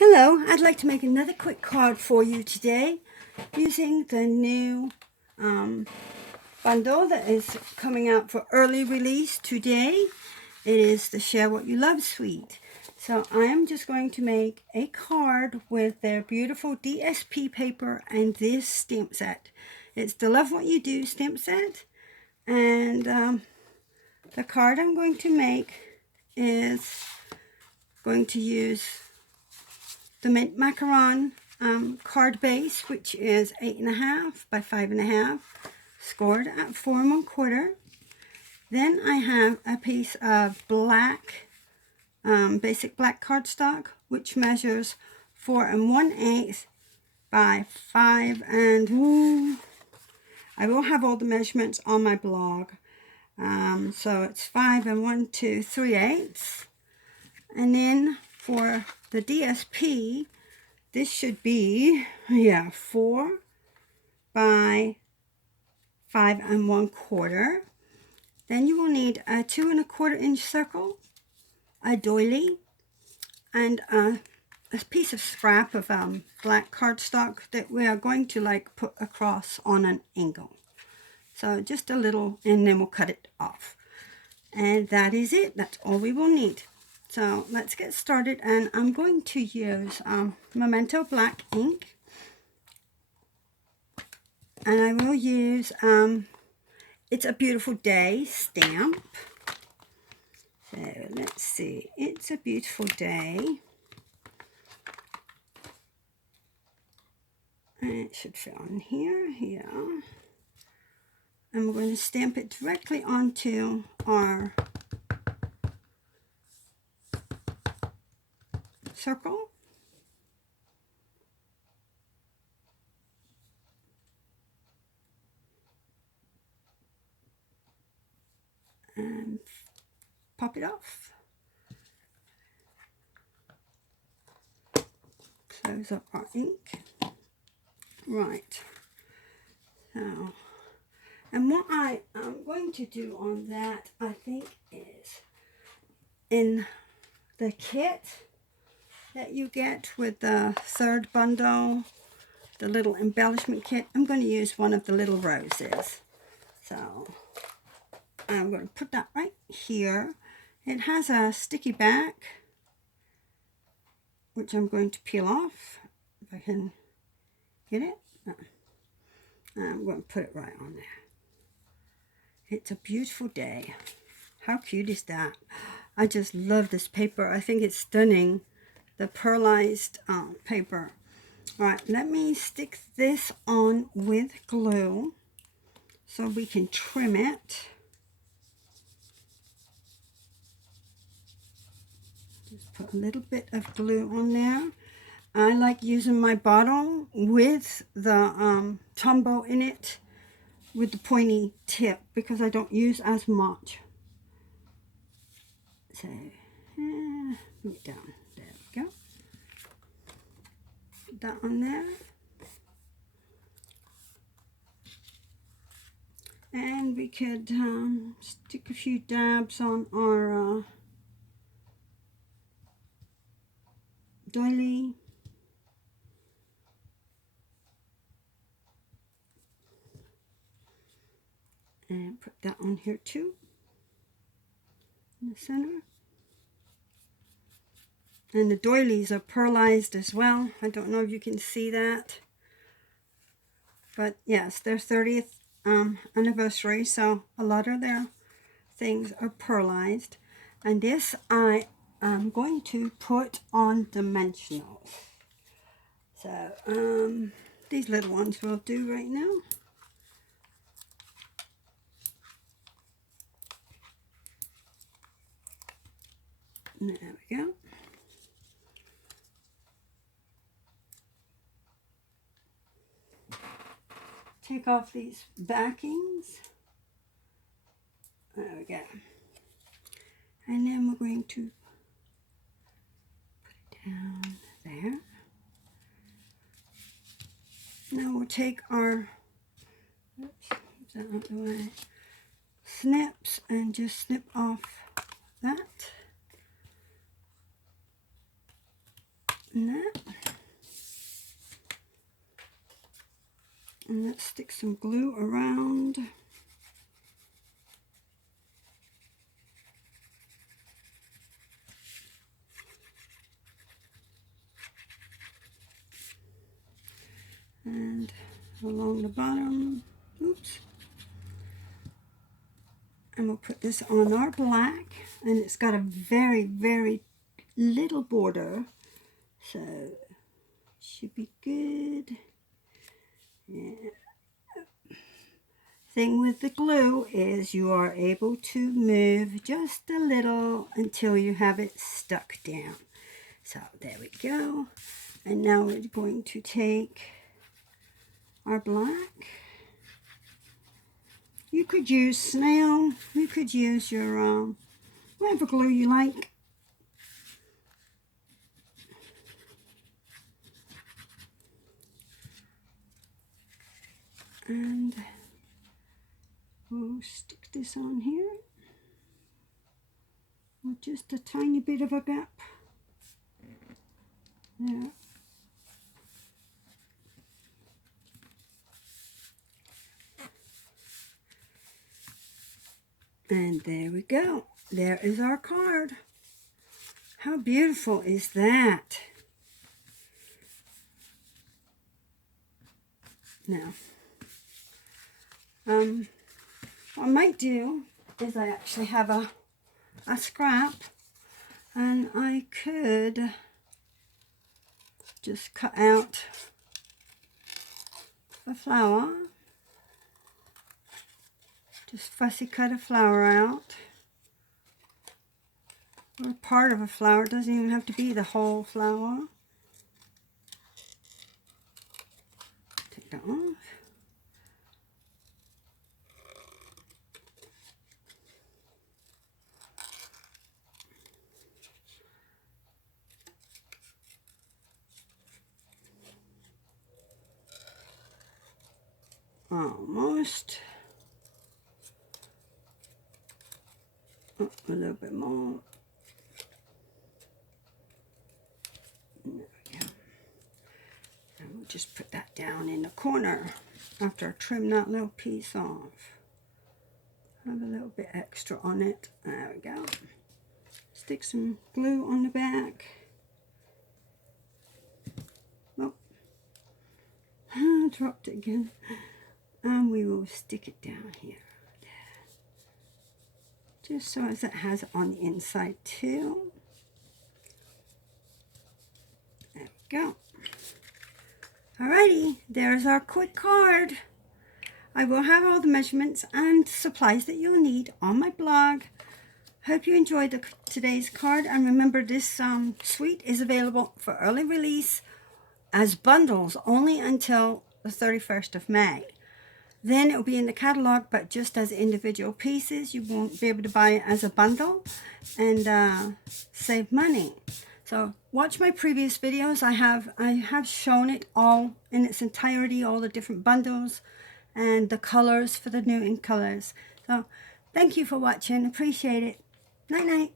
Hello, I'd like to make another quick card for you today using the new bundle that is coming out for early release today. It is the Share What You Love suite. So I am just going to make a card with their beautiful DSP paper and this stamp set. It's the Love What You Do stamp set, and the card I'm going to make is going to use the Mint Macaron card base, which is 8.5 by 5.5, scored at 4 1/4. Then I have a piece of black, basic black cardstock, which measures 4 1/8 by 5, and I will have all the measurements on my blog. So it's 5 1/2 3/8. And then for the DSP, this should be, 4 by 5 1/4. Then you will need a 2 1/4 inch circle, a doily, and a piece of scrap of black cardstock that we are going to put across on an angle. So just a little, and then we'll cut it off. And that is it. That's all we will need. So let's get started, and I'm going to use Memento black ink, and I will use It's a Beautiful Day stamp. So let's see, It's a Beautiful Day, and it should fit on here, and we're going to stamp it directly onto our circle. And pop it off. Close up our ink. Right. So, and what I am going to do on that, I think, is in the kit that you get with the third bundle, the little embellishment kit, I'm going to use one of the little roses. So I'm going to put that right here. It has a sticky back, which I'm going to peel off if I can get it. I'm going to put it right on there. It's a Beautiful Day. How cute is that? I just love this paper. I think it's stunning. The pearlized paper. All right, let me stick this on with glue so we can trim it. Just put a little bit of glue on there. I like using my bottle with the Tombow in it with the pointy tip because I don't use as much. So, bring it down. There we go. Put that on there. And we could stick a few dabs on our doily. And put that on here too, in the center. And the doilies are pearlized as well. I don't know if you can see that. But yes, their 30th anniversary, so a lot of their things are pearlized. And this I am going to put on dimensionals. So these little ones will do right now. There we go. Take off these backings. There we go. And then we're going to put it down there. Now we'll take our snips and just snip off that. And that. And let's stick some glue around. And along the bottom. Oops. And we'll put this on our black. And it's got a very, very little border. So, should be good. Yeah. Thing with the glue is you are able to move just a little until you have it stuck down. So there we go. And now we're going to take our black. You could use snail, you could use your whatever glue you like. And we'll stick this on here with just a tiny bit of a gap there. And there we go. There is our card. How beautiful is that? Now, what I might do is I actually have a scrap, and I could just cut out a flower. Just fussy cut a flower out, or part of a flower. It doesn't even have to be the whole flower. Take that off. Almost. Oh, a little bit more. There we go. And we'll just put that down in the corner after I trim that little piece off. Have a little bit extra on it. There we go. Stick some glue on the back. Oh, I dropped it again. And we will stick it down here. Just so as it has on the inside too. There we go. Alrighty, there's our quick card. I will have all the measurements and supplies that you'll need on my blog. Hope you enjoyed today's card, and remember this suite is available for early release as bundles only until the 31st of May. Then it will be in the catalog, but just as individual pieces. You won't be able to buy it as a bundle and save money. So watch my previous videos. I have shown it all in its entirety, all the different bundles and the colors for the new in colors. So thank you for watching. Appreciate it. Night night.